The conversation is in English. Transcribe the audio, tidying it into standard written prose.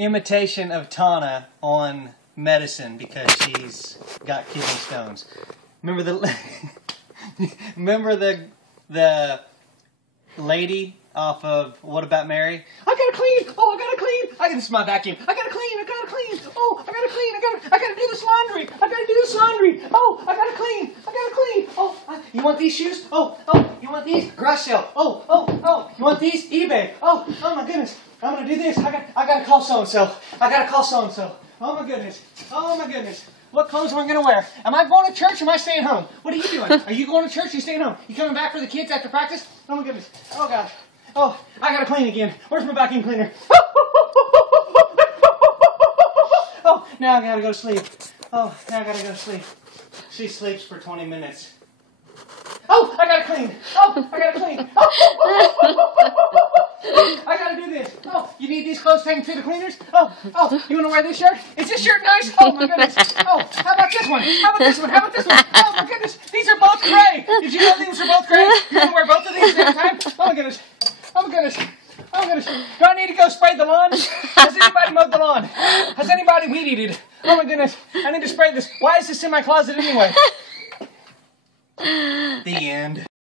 imitation of Tana on medicine because she's got kidney stones. Remember the remember the lady off of What About Mary? I gotta clean. Oh, I gotta clean. This is my vacuum. I gotta clean. Oh, I gotta clean. I gotta do this laundry. Oh, I gotta clean. Oh, you want these shoes? Oh, you want these? Garage sale. Oh, you want these? eBay. Oh my goodness. I'm gonna do this. I gotta call so and so. Oh my goodness. What clothes am I going to wear? Am I going to church or am I staying home? What are you doing? Are you going to church or are you staying home? You coming back for the kids after practice? Oh my goodness. Oh gosh. Oh, I got to clean again. Where's my vacuum cleaner? Oh, now I got to go to sleep. She sleeps for 20 minutes. Oh, I got to clean. I gotta do this. Oh, you need these clothes taken to the cleaners? Oh, you wanna wear this shirt? Is this shirt nice? Oh my goodness. Oh, how about this one? Oh my goodness. These are both gray. Did you know these are both gray? You wanna wear both of these at the same time? Oh my goodness. Do I need to go spray the lawn? Has anybody mowed the lawn? Has anybody weed eated? Oh my goodness. I need to spray this. Why is this in my closet anyway? The end.